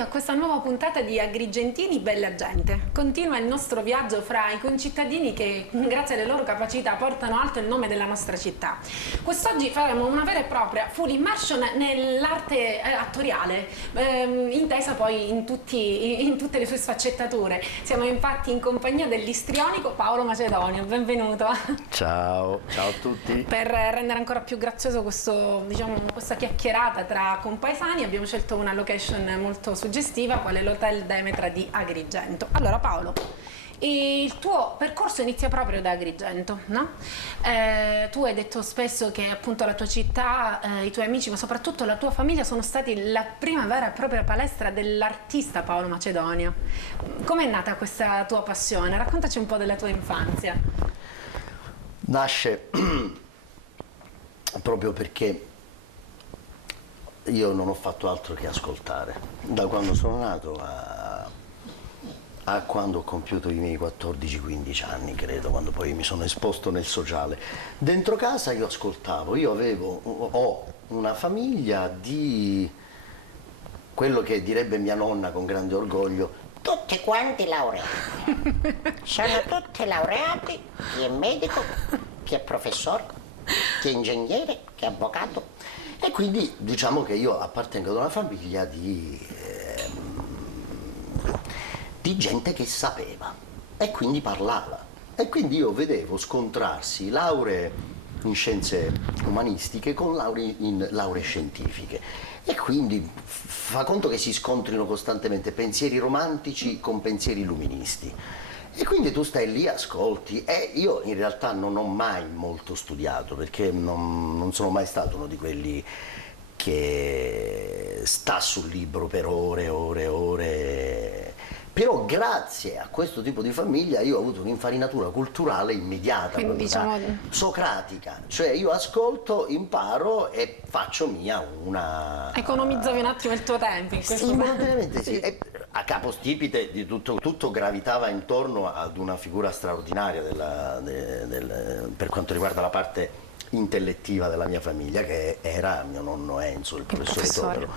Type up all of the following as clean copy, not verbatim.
a questa nuova puntata di Agrigentini Bella Gente. Continua il nostro viaggio fra i concittadini che, grazie alle loro capacità, portano alto il nome della nostra città. Quest'oggi faremo una vera e propria full immersion nell'arte attoriale, intesa poi in tutte le sue sfaccettature. Siamo infatti in compagnia dell'istrionico Paolo Macedonio. Benvenuto. Ciao, ciao a tutti. Per rendere ancora più grazioso questa chiacchierata tra compaesani abbiamo scelto una location molto suggestiva, quale l'Hotel Demetra di Agrigento. Allora Paolo, il tuo percorso inizia proprio da Agrigento, no? Tu hai detto spesso che appunto la tua città, i tuoi amici, ma soprattutto la tua famiglia sono stati la prima vera e propria palestra dell'artista Paolo Macedonio. Com'è nata questa tua passione? Raccontaci un po' della tua infanzia. Nasce proprio perché io non ho fatto altro che ascoltare, da quando sono nato a quando ho compiuto i miei 14-15 anni, credo, quando poi mi sono esposto nel sociale. Dentro casa io ascoltavo, ho una famiglia di quello che direbbe mia nonna con grande orgoglio, tutti quanti laureati. Sono tutti laureati, chi è medico, chi è professore, chi è ingegnere, chi è avvocato. E quindi diciamo che io appartengo ad una famiglia di gente che sapeva e quindi parlava. E quindi io vedevo scontrarsi lauree in scienze umanistiche con lauree scientifiche. E quindi fa conto che si scontrino costantemente pensieri romantici con pensieri illuministi. E quindi tu stai lì, ascolti, e io in realtà non ho mai molto studiato, perché non sono mai stato uno di quelli che sta sul libro per ore e ore e ore. Però grazie a questo tipo di famiglia io ho avuto un'infarinatura culturale immediata, quindi, diciamo, socratica, cioè io ascolto, imparo e faccio mia una... Economizzavi un attimo il tuo tempo in questo momento. momento. Veramente sì. E a capostipite di tutto gravitava intorno ad una figura straordinaria per quanto riguarda la parte intellettiva della mia famiglia, che era mio nonno Enzo, il professore Totaro,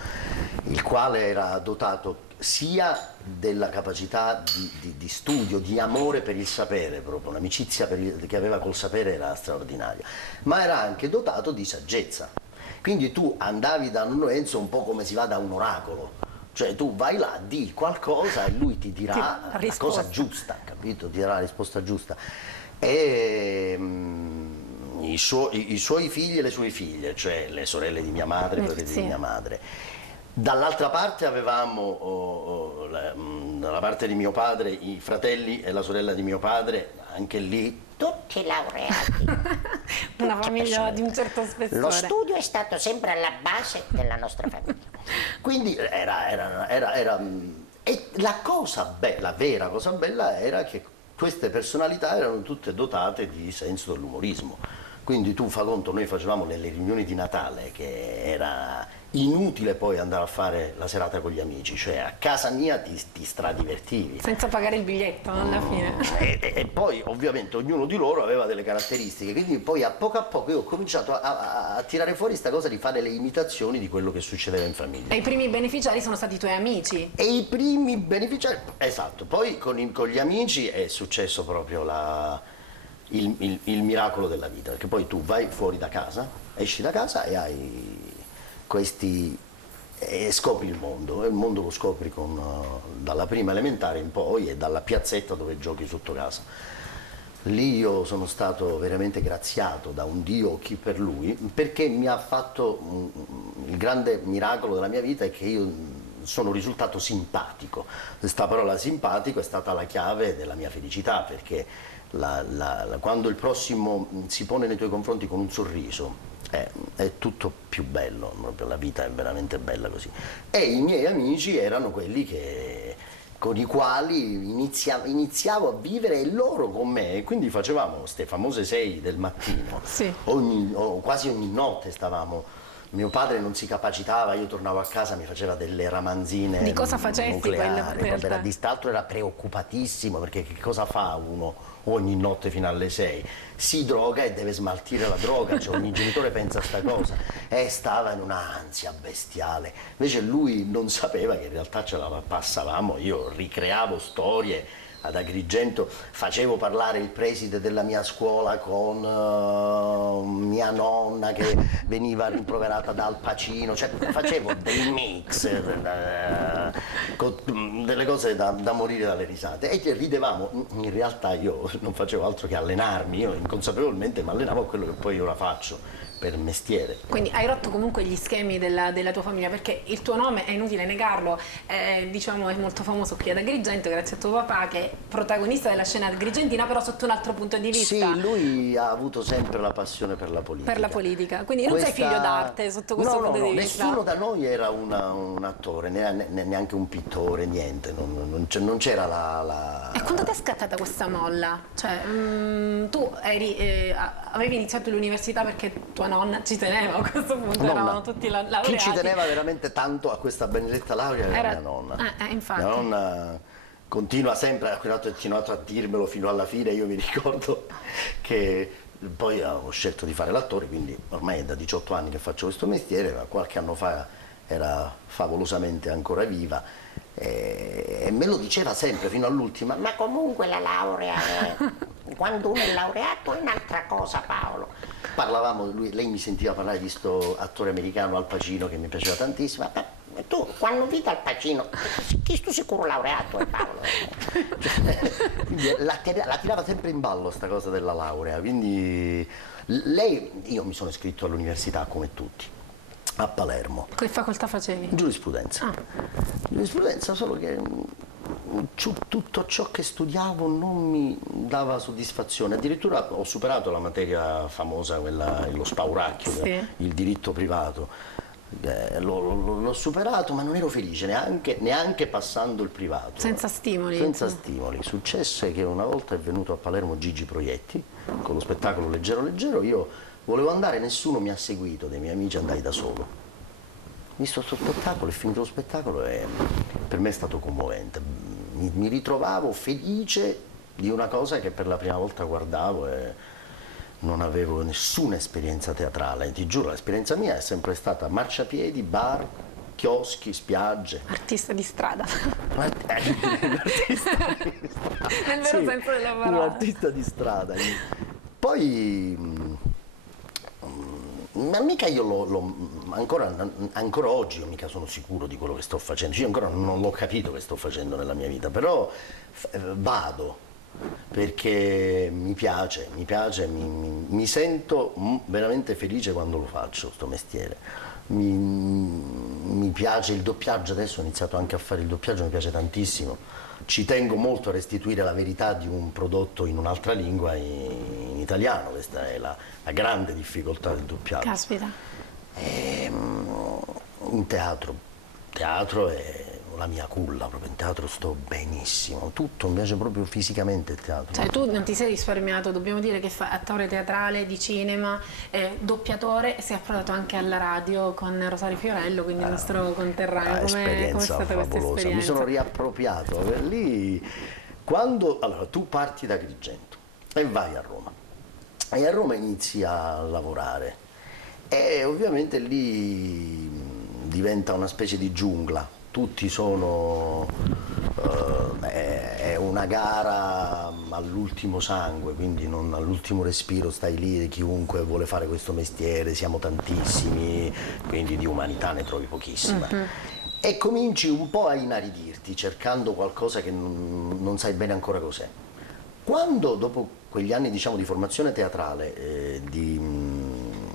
il quale era dotato sia della capacità di studio, di amore per il sapere, proprio un'amicizia che aveva col sapere era straordinaria, ma era anche dotato di saggezza. Quindi tu andavi da nonno Enzo un po' come si va da un oracolo, cioè tu vai là, di qualcosa e lui ti dirà la cosa giusta, capito? Ti darà la risposta giusta. E i suoi figli e le sue figlie, cioè le sorelle di mia madre, i fratelli di mia madre. Dall'altra parte avevamo, dalla parte di mio padre, i fratelli e la sorella di mio padre, anche lì tutti laureati. Una famiglia di un certo spessore. Lo studio è stato sempre alla base della nostra famiglia. Quindi e la vera cosa bella era che queste personalità erano tutte dotate di senso dell'umorismo. Quindi tu fa conto, noi facevamo nelle riunioni di Natale che era inutile poi andare a fare la serata con gli amici, cioè a casa mia ti stradivertivi. Senza pagare il biglietto alla fine. E poi ovviamente ognuno di loro aveva delle caratteristiche, quindi poi a poco io ho cominciato a tirare fuori questa cosa di fare le imitazioni di quello che succedeva in famiglia. E i primi beneficiari sono stati i tuoi amici? E i primi beneficiari, esatto, poi con gli amici è successo proprio il miracolo della vita, perché poi tu vai fuori da casa, esci da casa e hai e scopri il mondo, e il mondo lo scopri dalla prima elementare in poi e dalla piazzetta dove giochi sotto casa. Lì io sono stato veramente graziato da un Dio, chi per lui, perché mi ha fatto il grande miracolo della mia vita è che io sono risultato simpatico. Questa parola simpatico è stata la chiave della mia felicità, perché quando il prossimo si pone nei tuoi confronti con un sorriso è tutto più bello, proprio la vita è veramente bella così. E i miei amici erano quelli con i quali iniziavo a vivere e loro con me, e quindi facevamo queste famose 6 del mattino, sì. Quasi ogni notte stavamo. Mio padre non si capacitava, io tornavo a casa, mi faceva delle ramanzine nucleari. Di cosa facessi? Era preoccupatissimo, perché che cosa fa ogni notte fino alle 6, si droga e deve smaltire la droga, cioè ogni genitore pensa a sta cosa, e stava in un'ansia bestiale, invece lui non sapeva che in realtà ce la passavamo, io ricreavo storie ad Agrigento, facevo parlare il preside della mia scuola con mia nonna che veniva rimproverata da Al Pacino, cioè facevo dei mix, delle cose da morire dalle risate e ridevamo. In realtà io non facevo altro che allenarmi, io inconsapevolmente mi allenavo a quello che poi ora faccio per mestiere. Quindi hai rotto comunque gli schemi della tua famiglia, perché il tuo nome, è inutile negarlo, diciamo è molto famoso qui ad Agrigento grazie a tuo papà che è protagonista della scena agrigentina, però sotto un altro punto di vista. Sì, lui ha avuto sempre la passione per la politica. Per la politica, quindi non sei figlio d'arte sotto questo punto di vista? Nessuno da noi era un attore, neanche un pittore, niente, non c'era la... E quando ti è scattata questa molla? Cioè, tu avevi iniziato l'università perché tua nonna ci teneva a questo punto, eravamo tutti laureati. Chi ci teneva veramente tanto a questa benedetta laurea era mia nonna. Infatti. Mia nonna continua sempre, ha continuato a dirmelo fino alla fine, io mi ricordo che poi ho scelto di fare l'attore, quindi ormai è da 18 anni che faccio questo mestiere, ma qualche anno fa era favolosamente ancora viva e me lo diceva sempre fino all'ultima. Ma comunque la laurea è... quando uno è laureato è un'altra cosa, Paolo. Parlavamo, lei mi sentiva parlare di sto attore americano Al Pacino che mi piaceva tantissimo. Ma tu, quando vedi Al Pacino, chi sto sicuro laureato è Paolo? Quindi la tirava sempre in ballo sta cosa della laurea, quindi io mi sono iscritto all'università come tutti, a Palermo. Che facoltà facevi? Giurisprudenza. Giurisprudenza, solo che tutto ciò che studiavo non mi dava soddisfazione, addirittura ho superato la materia famosa, quella, lo spauracchio, sì, il diritto privato, l'ho superato, ma non ero felice neanche passando il privato. Senza stimoli? Senza stimoli. Successe che una volta è venuto a Palermo Gigi Proietti con lo spettacolo Leggero Leggero, io volevo andare, nessuno mi ha seguito, dei miei amici, andai da solo. Visto questo spettacolo, è finito lo spettacolo e per me è stato commovente. Mi ritrovavo felice di una cosa che per la prima volta guardavo e non avevo nessuna esperienza teatrale. Ti giuro, l'esperienza mia è sempre stata marciapiedi, bar, chioschi, spiagge. Artista di strada. Un artista di strada. Nel vero senso della parola. Un artista di strada. Poi... ma mica io ancora oggi io mica sono sicuro di quello che sto facendo, io ancora non l'ho capito che sto facendo nella mia vita, però vado perché mi piace, mi sento veramente felice quando lo faccio, sto mestiere. Mi piace il doppiaggio, adesso ho iniziato anche a fare il doppiaggio, mi piace tantissimo. Ci tengo molto a restituire la verità di un prodotto in un'altra lingua in italiano, questa è la grande difficoltà del doppiaggio. Caspita. In teatro è la mia culla, proprio in teatro sto benissimo, tutto mi piace proprio fisicamente il teatro. Cioè tu non ti sei risparmiato, dobbiamo dire che fai attore teatrale, di cinema, doppiatore e sei approdato anche alla radio con Rosario Fiorello, quindi il nostro conterraneo. Come è stata questa esperienza? Mi sono riappropriato lì quando allora tu parti da Agrigento e vai a Roma e a Roma inizi a lavorare e ovviamente lì diventa una specie di giungla. Tutti sono, è una gara all'ultimo sangue, quindi non all'ultimo respiro, stai lì, chiunque vuole fare questo mestiere, siamo tantissimi, quindi di umanità ne trovi pochissima. E cominci un po' a inaridirti, cercando qualcosa che non sai bene ancora cos'è. Quando, dopo quegli anni diciamo di formazione teatrale, di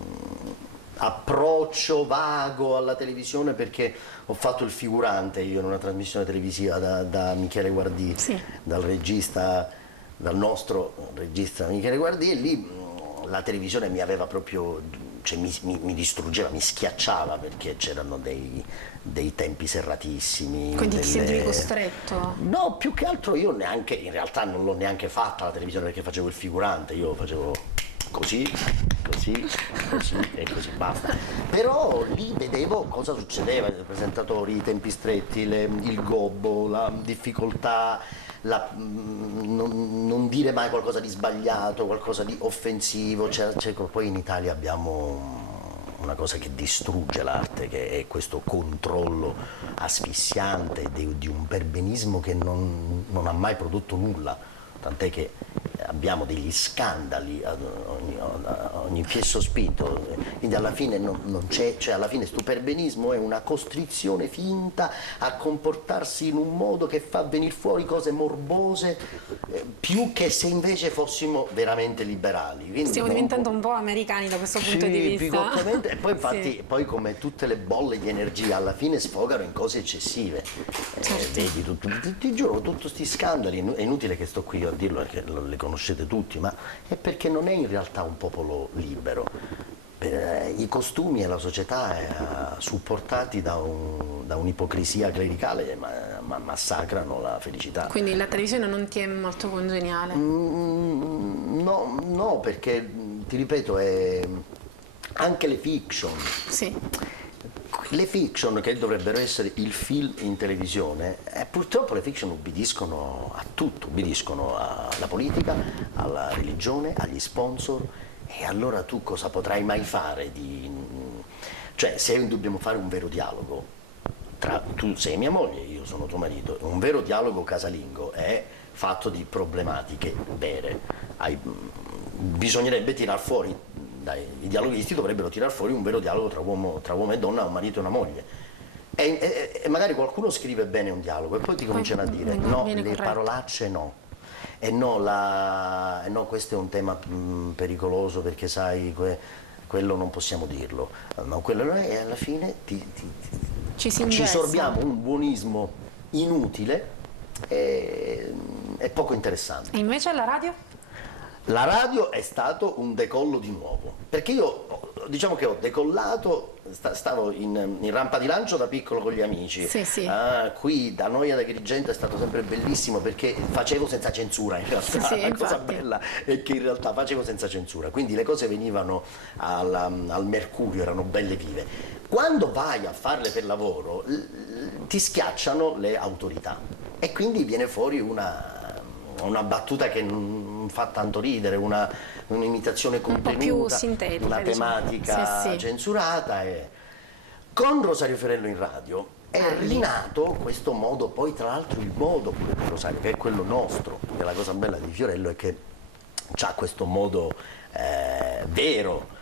approccio vago alla televisione, perché ho fatto il figurante io in una trasmissione televisiva da Michele Guardì, sì, dal nostro regista Michele Guardì, e lì la televisione mi aveva proprio, cioè mi distruggeva, mi schiacciava, perché c'erano dei tempi serratissimi. Quindi ti sentivi costretto? No, più che altro io in realtà non l'ho neanche fatta la televisione perché facevo il figurante, io facevo così, e così basta. Però lì vedevo cosa succedeva, i presentatori, i tempi stretti, il gobbo, la difficoltà, non dire mai qualcosa di sbagliato, qualcosa di offensivo. Poi in Italia abbiamo una cosa che distrugge l'arte, che è questo controllo asfissiante di un perbenismo che non ha mai prodotto nulla, tant'è che abbiamo degli scandali a ogni piè sospinto, quindi alla fine non c'è, cioè alla fine sto perbenismo è una costrizione finta a comportarsi in un modo che fa venire fuori cose morbose, più che se invece fossimo veramente liberali. Quindi stiamo diventando un po' americani da questo punto di vista. Pigottamente, e poi infatti poi come tutte le bolle di energia alla fine sfogano in cose eccessive. Vedi, ti giuro, tutti questi scandali, è inutile che sto qui a dirlo perché le conoscete tutti, ma è perché non è in realtà un popolo libero. I costumi e la società supportati da un'ipocrisia clericale massacrano la felicità. Quindi la televisione non ti è molto congeniale? No, perché ti ripeto, anche le fiction. Sì. Le fiction che dovrebbero essere il film in televisione, purtroppo le fiction ubbidiscono a tutto, ubbidiscono alla politica, alla religione, agli sponsor, e allora tu cosa potrai mai fare cioè se dobbiamo fare un vero dialogo, tu sei mia moglie, io sono tuo marito, un vero dialogo casalingo è fatto di problematiche vere, bisognerebbe tirar fuori. I dialoghisti dovrebbero tirar fuori un vero dialogo tra uomo e donna, un marito e una moglie. E magari qualcuno scrive bene un dialogo e poi ti cominciano a dire no, le parolacce no. E no, questo è un tema pericoloso perché sai, quello non possiamo dirlo. No, quello non è, e alla fine ci sorbiamo un buonismo inutile e poco interessante. E invece alla radio? La radio è stato un decollo di nuovo, perché io diciamo che ho decollato, stavo in rampa di lancio da piccolo con gli amici. Sì. Qui da noi ad Agrigento è stato sempre bellissimo perché facevo senza censura in realtà. Sì, la cosa infatti. bella è che in realtà facevo senza censura, quindi le cose venivano al mercurio, erano belle vive. Quando vai a farle per lavoro ti schiacciano le autorità e quindi viene fuori una battuta che non fa tanto ridere, un'imitazione contenuta, un po' più sintetica, una tematica sì. censurata. Con Rosario Fiorello in radio è rinato questo modo, poi tra l'altro il modo pure di Rosario, che è quello nostro, che la cosa bella di Fiorello è che ha questo modo vero.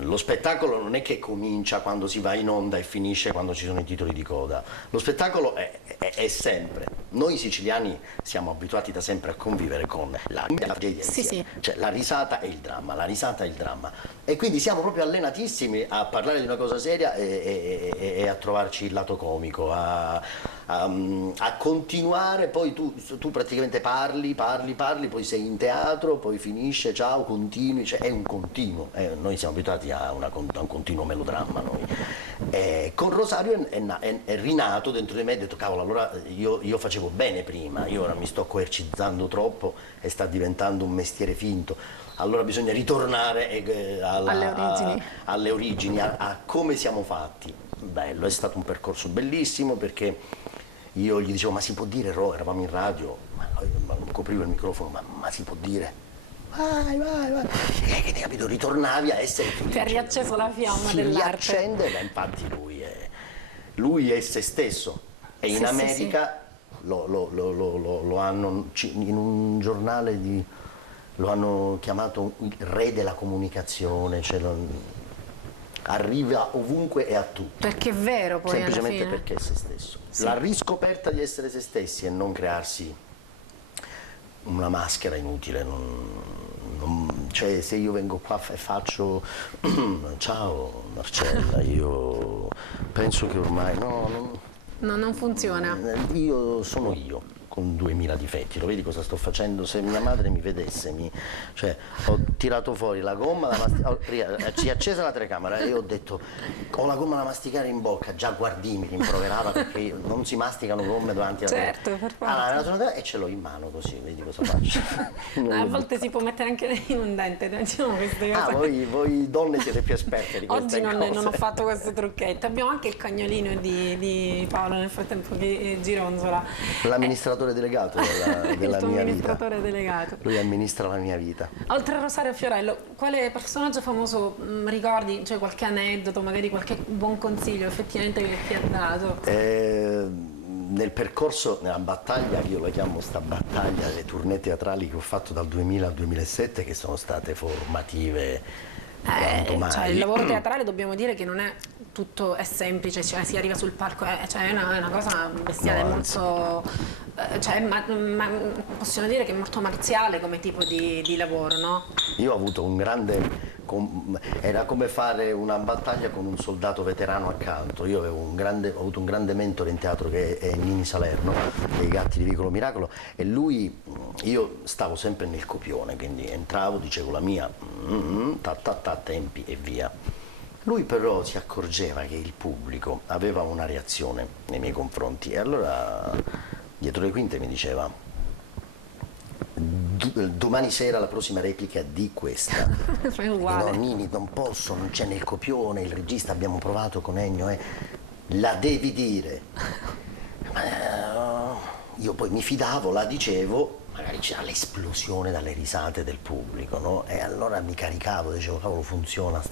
Lo spettacolo non è che comincia quando si va in onda e finisce quando ci sono i titoli di coda, lo spettacolo è sempre. Noi siciliani siamo abituati da sempre a convivere con la tragedia, sì. Cioè la risata e il dramma, e quindi siamo proprio allenatissimi a parlare di una cosa seria e a trovarci il lato comico, a continuare. Poi tu praticamente parli, poi sei in teatro, poi finisce, ciao, continui, cioè è un continuo. Noi siamo abituati a un continuo melodramma noi. Con Rosario è rinato dentro di me, ho detto cavolo, allora io facevo bene prima, io ora mi sto coercizzando troppo e sta diventando un mestiere finto, allora bisogna ritornare alle origini, a come siamo fatti. Bello, è stato un percorso bellissimo perché io gli dicevo ma si può dire, eravamo in radio, ma non coprivo il microfono, ma si può dire? Vai. Che capito, ritornavi a essere felice. Ti ha riacceso la fiamma dell'arte. Si riaccende, ma infatti lui è se stesso. E in America lo hanno, in un giornale lo hanno chiamato il re della comunicazione, cioè arriva ovunque e a tutti. Perché è vero poi semplicemente alla fine. Perché è se stesso. Sì. La riscoperta di essere se stessi e non crearsi una maschera inutile. Cioè se io vengo qua e faccio ciao Marcella, io penso che ormai No, non funziona. io sono io. con 2000 difetti. Lo vedi cosa sto facendo? Se mia madre mi vedesse, cioè, ho tirato fuori la gomma da masticare, ci è accesa la telecamera e ho detto ho la gomma da masticare in bocca, già Guardini mi rimproverava perché non si masticano gomme davanti alla Certo, per forza. allora, e ce l'ho in mano così, vedi cosa faccio. A volte si può mettere anche in un dente, diciamo queste cose. Voi donne siete più esperte di queste Oggi cose. non ho fatto questo trucchetto. Abbiamo anche il cagnolino di Paolo nel frattempo che gironzola. L'amministratore delegato Il della tuo mia amministratore vita. delegato. Lui amministra la mia vita. Oltre a Rosario Fiorello, quale personaggio famoso ricordi? Cioè qualche aneddoto, magari qualche buon consiglio effettivamente che ti ha dato? Nel percorso, nella battaglia, io la chiamo sta battaglia, le tournée teatrali che ho fatto dal 2000 al 2007 che sono state formative quanto mai. Cioè, il lavoro teatrale dobbiamo dire che non è tutto è semplice, cioè si arriva sul palco, cioè è una cosa bestiale, No, molto, cioè, possiamo dire che è molto marziale come tipo di lavoro, no? Io ho avuto un grande, era come fare una battaglia con un soldato veterano accanto. Io ho avuto un grande mentore in teatro che è Nini Salerno, dei Gatti di Vicolo Miracolo, e lui, io stavo sempre nel copione, quindi entravo, dicevo la mia, tempi e via. Lui però si accorgeva che il pubblico aveva una reazione nei miei confronti e allora dietro le quinte mi diceva domani sera la prossima replica di questa. Fai uguale. No, Nini, non posso, non c'è nel copione, il regista, abbiamo provato con Ennio, la devi dire. Io poi mi fidavo, la dicevo, magari c'era l'esplosione dalle risate del pubblico, no? E allora mi caricavo, dicevo, cavolo, funziona.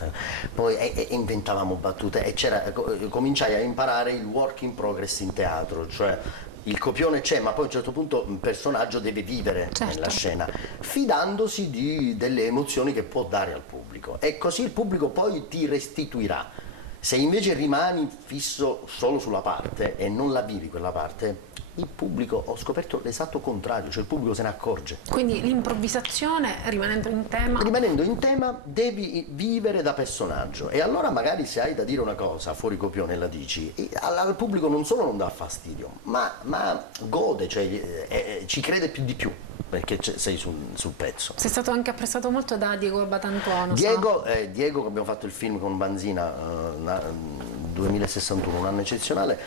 Poi inventavamo battute e cominciai a imparare il work in progress in teatro, cioè il copione c'è, ma poi a un certo punto un personaggio deve vivere nella scena, fidandosi delle emozioni che può dare al pubblico. E così il pubblico poi ti restituirà. Se invece rimani fisso solo sulla parte e non la vivi quella parte, il pubblico, ho scoperto l'esatto contrario, cioè il pubblico se ne accorge. Quindi l'improvvisazione, rimanendo in tema... Rimanendo in tema, devi vivere da personaggio e allora magari se hai da dire una cosa fuori copione la dici, e al pubblico non solo non dà fastidio, ma gode, cioè ci crede più di più perché sei sul pezzo. Sei stato anche apprezzato molto da Diego Batantuono. Diego, che abbiamo fatto il film con Banzina 2061, un anno eccezionale,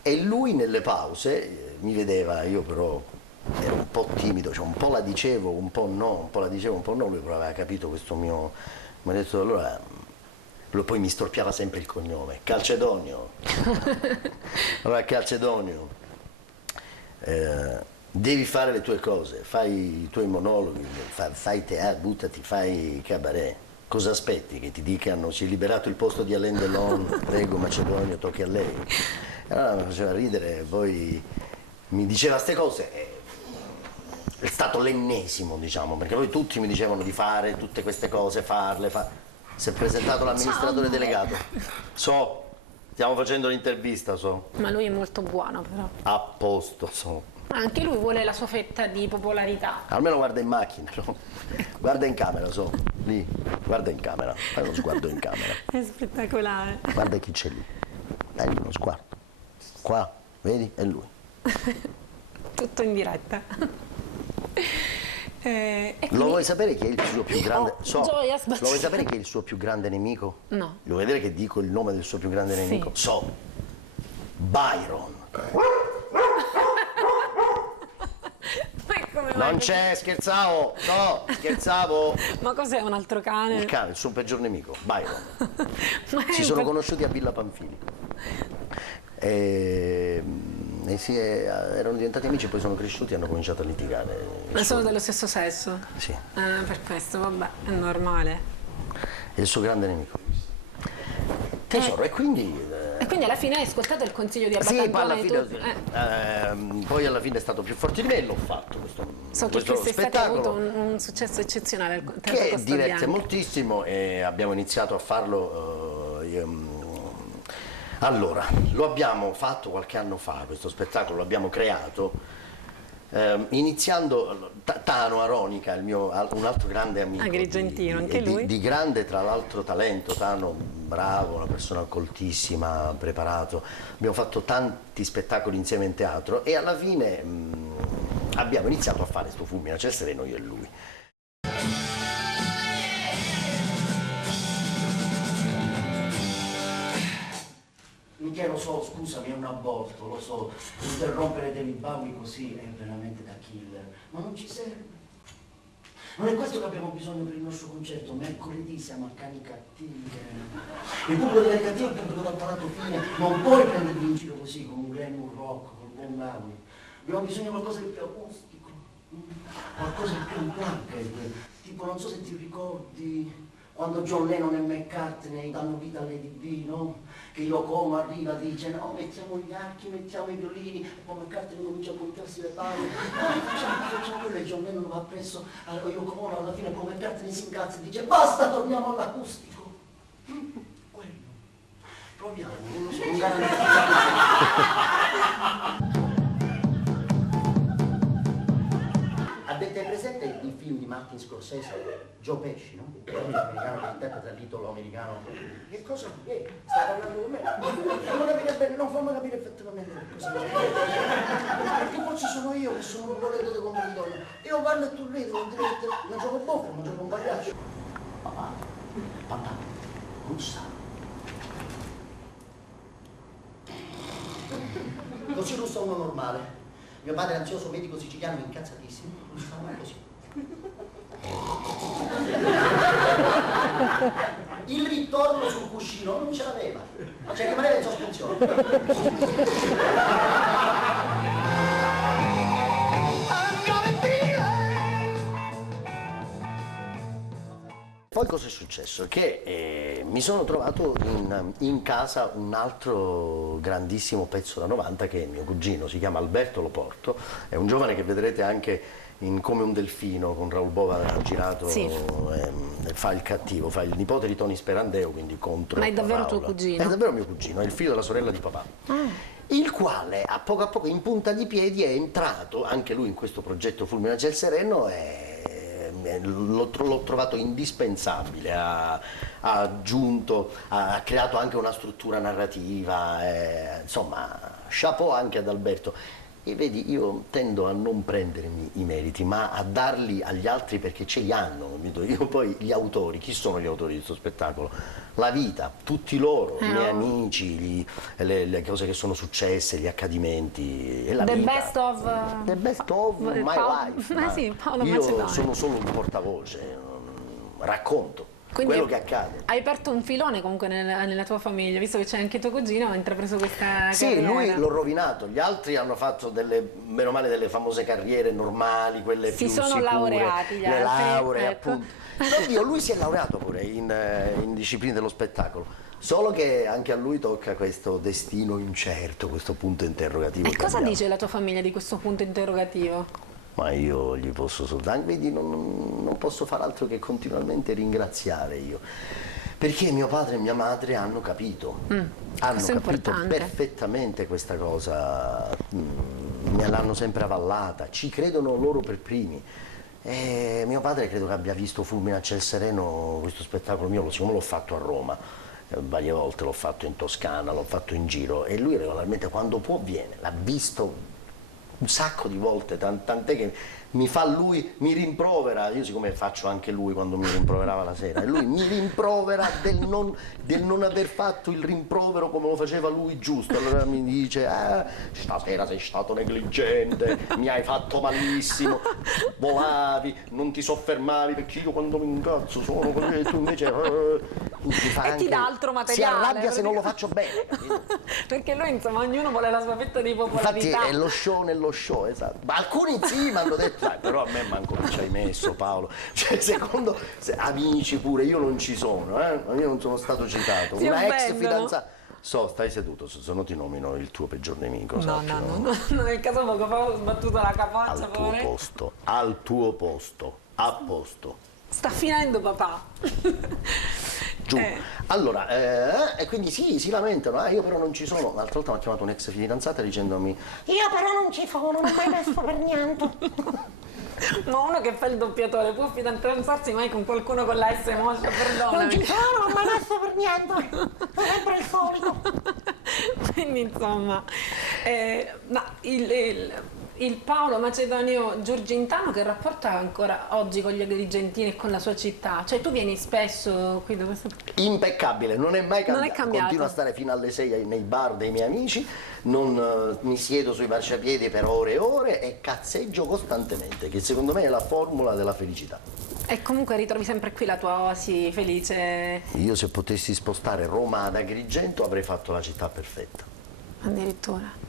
e lui nelle pause mi vedeva, io però ero un po' timido, cioè un po' la dicevo, un po' no, un po' la dicevo, un po' no, lui però aveva capito questo mio, mi ha detto allora, poi mi storpiava sempre il cognome, Calcedonio, allora Calcedonio, devi fare le tue cose, fai i tuoi monologhi, fai teatro, buttati, fai cabaret. Cosa aspetti? Che ti dicano si è liberato il posto di Alain Delon, prego Macedonio, tocchi a lei. E allora mi faceva ridere, poi mi diceva queste cose, è stato l'ennesimo, diciamo, perché poi tutti mi dicevano di fare tutte queste cose, si è presentato l'amministratore delegato, stiamo facendo l'intervista, Ma lui è molto buono però. a posto, Anche lui vuole la sua fetta di popolarità. almeno guarda in macchina, no? Guarda in camera, lì, guarda in camera, fai uno sguardo in camera, È spettacolare. guarda chi c'è lì, dai uno sguardo, qua, vedi, è lui. Tutto in diretta. E Lo quindi... vuoi sapere chi è il suo più grande? Gioia, Lo vuoi sapere chi è il suo più grande nemico? No. Lo vuoi vedere che dico il nome del suo più grande nemico? Byron. Ma come mai? Non c'è, scherzavo! No, scherzavo! Ma cos'è un altro cane? Il cane, il suo peggior nemico, Byron. Ma è Si sono un po'- conosciuti a Villa Pamphili. Erano diventati amici, poi sono cresciuti e hanno cominciato a litigare. Ma sono dello stesso sesso? Sì, Per questo, vabbè, è normale. è il suo grande nemico. Tesoro, e quindi... E quindi alla fine hai ascoltato il consiglio di Sì, poi Abbatantone alla e fine, tu... poi alla fine è stato più forte di me e l'ho fatto So che questo quest'estate ha avuto spettacolo un successo eccezionale al Teatro che Costa dirette Bianca. moltissimo e abbiamo iniziato a farlo. Allora, lo abbiamo fatto qualche anno fa, questo spettacolo, lo abbiamo creato iniziando Tano Aronica, un altro grande amico Agrigentino, anche lui. di grande tra l'altro talento. Tano bravo, una persona coltissima, preparato. Abbiamo fatto tanti spettacoli insieme in teatro e alla fine abbiamo iniziato a fare sto Fulmine a Ciel Sereno, io e lui. Michele, lo so, scusami, è un aborto, lo so, interrompere dei bauli così è veramente da killer, ma non ci serve. Non è questo che abbiamo bisogno per il nostro concerto, mercoledì siamo a Cani Cattivi. Il pubblico delle cattive è il pubblico d'apparato fine, non puoi prenderli in giro così con un glamour rock, con un bauli. Abbiamo bisogno di qualcosa di più acustico, qualcosa di più unplugged, tipo non so se ti ricordi quando John Lennon e McCartney danno vita a Lady B, no? Che Yoko Ono arriva e dice no, mettiamo gli archi, mettiamo i violini, e poi McCartney comincia a gonfiarsi le palle, facciamo quello e John Lennon va presso a Yoko Ono, alla fine poi McCartney si incazza e dice basta, torniamo all'acustico. Quello. Proviamo, non lo so, non garantisco. Avete presente il film di Martin Scorsese, Joe Pesci, no? L'americano che interpreta l'italo americano. Che cosa? Stai parlando con me? Non capire bene, non fammi capire effettivamente che cosa. Perché poi ci sono io che sono un boletto di contraddittorio. Io parlo e tu ridi, non gioco buffo, non gioco un pagliaccio. Papà, russa. Così russa uno normale. Mio padre ansioso medico siciliano incazzatissimo, non stava così. Il ritorno sul cuscino non ce l'aveva, ma cioè rimaneva in sospensione. Poi cosa è successo? Che mi sono trovato in casa un altro grandissimo pezzo da 90 che è mio cugino, si chiama Alberto Loporto, è un giovane che vedrete anche in Come un delfino con Raul Bova ha girato, sì. Fa il cattivo, fa il nipote di Tony Sperandeo, quindi contro Ma è davvero Paola. tuo cugino? È davvero mio cugino, è il figlio della sorella di papà. Il quale a poco in punta di piedi è entrato anche lui in questo progetto Fulmine a Ciel Sereno e l'ho trovato indispensabile, ha aggiunto, ha creato anche una struttura narrativa, insomma, chapeau anche ad Alberto. E vedi, io tendo a non prendermi i meriti, ma a darli agli altri perché ce li hanno. Io poi gli autori, chi sono gli autori di questo spettacolo? La vita, tutti loro, i miei amici, le cose che sono successe, gli accadimenti e la vita. The best of my life. Sì, Paolo io Macedoni. sono solo un portavoce, racconto. Quindi quello che accade. Hai aperto un filone comunque nella tua famiglia, visto che c'è anche tuo cugino, ha intrapreso questa sì, carriera. lui l'ho rovinato, gli altri hanno fatto meno male delle famose carriere normali, quelle più sicure. Si sono laureati gli altri. Le lauree, ecco. Appunto. Oddio, lui si è laureato pure in discipline dello spettacolo. Solo che anche a lui tocca questo destino incerto, questo punto interrogativo. E cosa dice la tua famiglia di questo punto interrogativo? Ma io gli posso soltanto, vedi, non posso fare altro che continuamente ringraziare io, perché mio padre e mia madre hanno capito, perfettamente questa cosa, me l'hanno sempre avallata, ci credono loro per primi. E mio padre credo che abbia visto Fulmine a Ciel Sereno, questo spettacolo mio, siccome l'ho fatto a Roma, varie volte l'ho fatto in Toscana, l'ho fatto in giro, e lui regolarmente quando può viene, l'ha visto un sacco di volte, tant'è che mi rimprovera, io siccome faccio anche lui quando mi rimproverava la sera, e lui mi rimprovera del non aver fatto il rimprovero come lo faceva lui giusto, allora mi dice stasera sei stato negligente, mi hai fatto malissimo, volavi, non ti soffermavi, perché io quando mi incazzo sono così e tu invece ti dà altro materiale, si arrabbia se non lo faccio bene, perché lui insomma ognuno vuole la sua fetta di popolarità. Infatti è lo show nello show, esatto. Ma alcuni sì mi hanno detto però a me manco che ci hai messo, Paolo, cioè secondo amici pure, io non ci sono, io non sono stato citato, una ex fidanzata. Stai seduto, se no ti nomino il tuo peggior nemico. No, nel caso poco fa ho sbattuto la capoccia. Al tuo posto, a posto. Sta finendo papà. Giù. Allora, e quindi sì, si lamentano, io però non ci sono. L'altra volta mi ha chiamato un'ex fidanzata dicendomi io però non ci sono, non ho mai messo per niente. Ma uno che fa il doppiatore può fidanzarsi mai con qualcuno con la S moscia, perdonami. Non ci sono, non ho mai messo per niente, è sempre il solito. Quindi insomma, ma il Paolo Macedonio Giurgintano, che rapporto ha ancora oggi con gli agrigentini e con la sua città? Cioè tu vieni spesso qui dove sei? Impeccabile, non è mai cambiato. Non è cambiato. Continuo a stare fino alle 6 nei bar dei miei amici, non mi siedo sui marciapiedi per ore e ore e cazzeggio costantemente, che secondo me è la formula della felicità. E comunque ritrovi sempre qui la tua oasi felice, Io se potessi spostare Roma ad Agrigento avrei fatto la città perfetta. addirittura.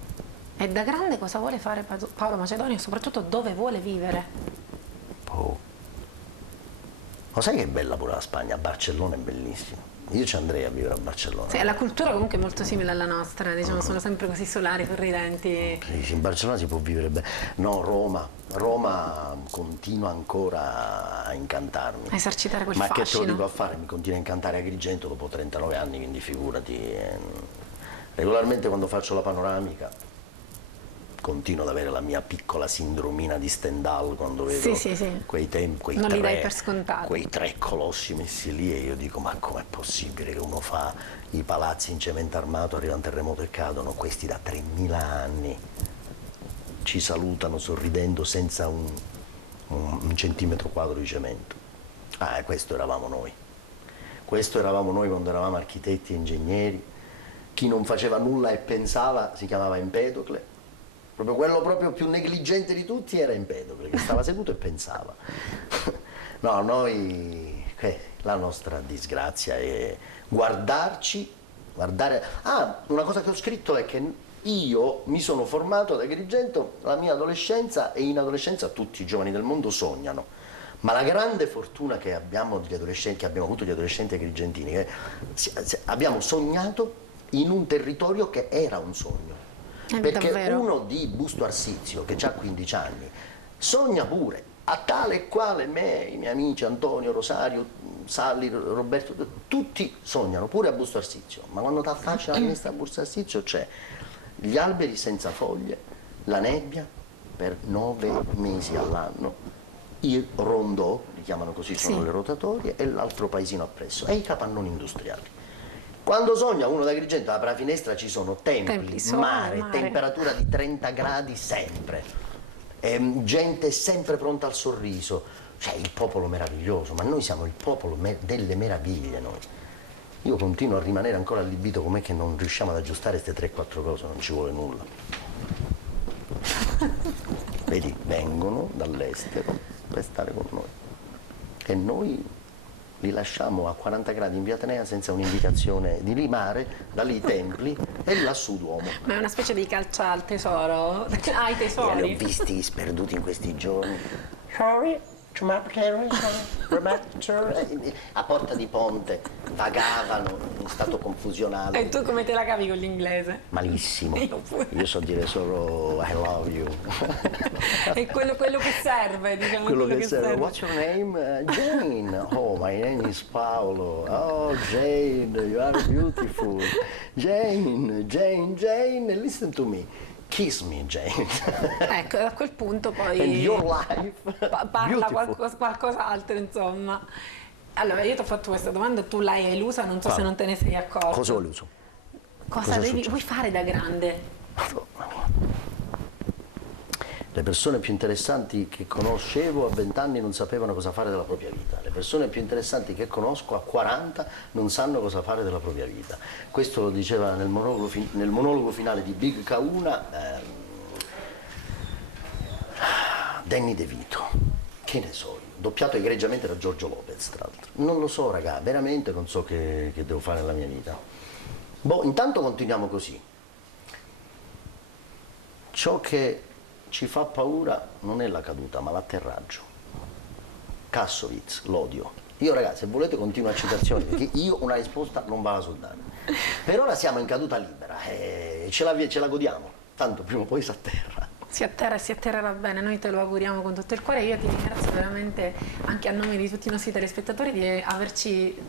E da grande cosa vuole fare Paolo Macedonio e soprattutto dove vuole vivere? Oh. Ma sai che è bella pure la Spagna? Barcellona è bellissima. Io ci andrei a vivere a Barcellona. Sì, la cultura comunque è molto simile alla nostra, diciamo, sono sempre così solari, sorridenti. Sì, in Barcellona si può vivere bene. No, Roma. Roma continua ancora a incantarmi. A esercitare quel Ma che te lo fascino. dico a fare? Mi continua a incantare Agrigento dopo 39 anni, quindi figurati. Regolarmente quando faccio la panoramica continuo ad avere la mia piccola sindromina di Stendhal quando vedo Sì. quei Non li dai per scontati. quei 3 colossi messi lì e io dico ma com'è possibile che uno fa i palazzi in cemento armato, arriva un terremoto e cadono, questi da 3000 anni ci salutano sorridendo senza un centimetro quadro di cemento. Ah, questo eravamo noi. Questo eravamo noi quando eravamo architetti e ingegneri. Chi non faceva nulla e pensava si chiamava Empedocle. Proprio quello proprio più negligente di tutti era Empedocle, che stava seduto e pensava. No, noi, la nostra disgrazia è guardare. Ah, una cosa che ho scritto è che io mi sono formato ad Agrigento la mia adolescenza e in adolescenza tutti i giovani del mondo sognano. Ma la grande fortuna che abbiamo avuto gli adolescenti agrigentini, è che abbiamo sognato in un territorio che era un sogno. Perché davvero. uno di Busto Arsizio, che ha 15 anni, sogna pure, a tale e quale me, i miei amici Antonio, Rosario, Salli, Roberto, tutti sognano, pure a Busto Arsizio. Ma quando ti affacci alla finestra a Busto Arsizio c'è gli alberi senza foglie, la nebbia per 9 mesi all'anno, i rondò, li chiamano così, sono le rotatorie, e l'altro paesino appresso, e i capannoni industriali. Quando sogna uno da Agrigento, apre la finestra, ci sono templi, sole, mare, temperatura di 30 gradi sempre, gente sempre pronta al sorriso, cioè il popolo meraviglioso, ma noi siamo il popolo delle meraviglie noi. Io continuo a rimanere ancora allibito com'è che non riusciamo ad aggiustare queste 3-4 cose, non ci vuole nulla. Vedi, vengono dall'estero per stare con noi e noi li lasciamo a 40 gradi in via Atenea senza un'indicazione di lì mare, da lì i templi e lassù Duomo. Ma è una specie di calcia al tesoro? Ah, i E li tesori? ho visti sperduti in questi giorni. Sorry, to my parents, A Porta di Ponte vagavano in stato confusionale. E tu come te la cavi con l'inglese? Malissimo. Io pure. Io so dire solo I love you. È quello che serve, diciamo. Quello che serve. What's your name? Jane. Oh, my name is Paolo. Oh, Jane, you are beautiful. Jane, listen to me. Kiss me, Jane. Ecco, a quel punto poi And your life. parla Beautiful. qualcos'altro, insomma. Allora, io ti ho fatto questa domanda, tu l'hai elusa, non so se non te ne sei accorto. Cosa ho uso? Cosa è successo? vuoi fare da grande? Mamma mia. Le persone più interessanti che conoscevo a 20 anni non sapevano cosa fare della propria vita. Le persone più interessanti che conosco a 40 non sanno cosa fare della propria vita. Questo lo diceva nel monologo finale di Big Kahuna Danny DeVito. Che ne so, doppiato egregiamente da Giorgio Lopez, tra l'altro. Non lo so, raga, veramente non so che devo fare nella mia vita. Boh, intanto continuiamo così. Ciò che ci fa paura non è la caduta, ma l'atterraggio. Kassovitz, l'odio. Io ragazzi, se volete continuo a citazioni, perché io una risposta non ve la so dare. Per ora siamo in caduta libera e ce la godiamo, tanto prima o poi si atterra. Si atterra e si atterrerà bene, noi te lo auguriamo con tutto il cuore. Io ti ringrazio veramente anche a nome di tutti i nostri telespettatori di averci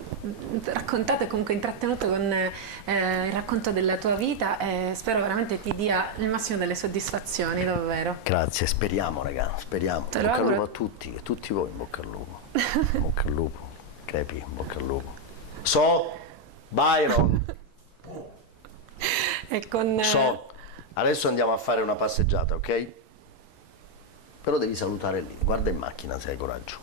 raccontato e comunque intrattenuto con il racconto della tua vita e spero veramente ti dia il massimo delle soddisfazioni, davvero. Grazie, speriamo ragazzi, speriamo. Te In lo bocca al auguro. lupo a tutti, e tutti voi in bocca al lupo. In bocca al lupo, Crepi, in bocca al lupo. Byron, E con adesso andiamo a fare una passeggiata, ok? Però devi salutare lì, guarda in macchina se hai coraggio.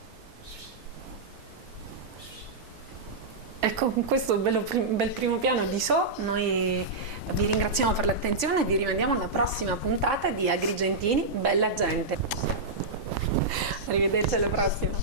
Ecco, con questo bel primo piano di So, noi vi ringraziamo per l'attenzione e vi rimandiamo alla prossima puntata di Agrigentini, bella gente. Arrivederci alla prossima.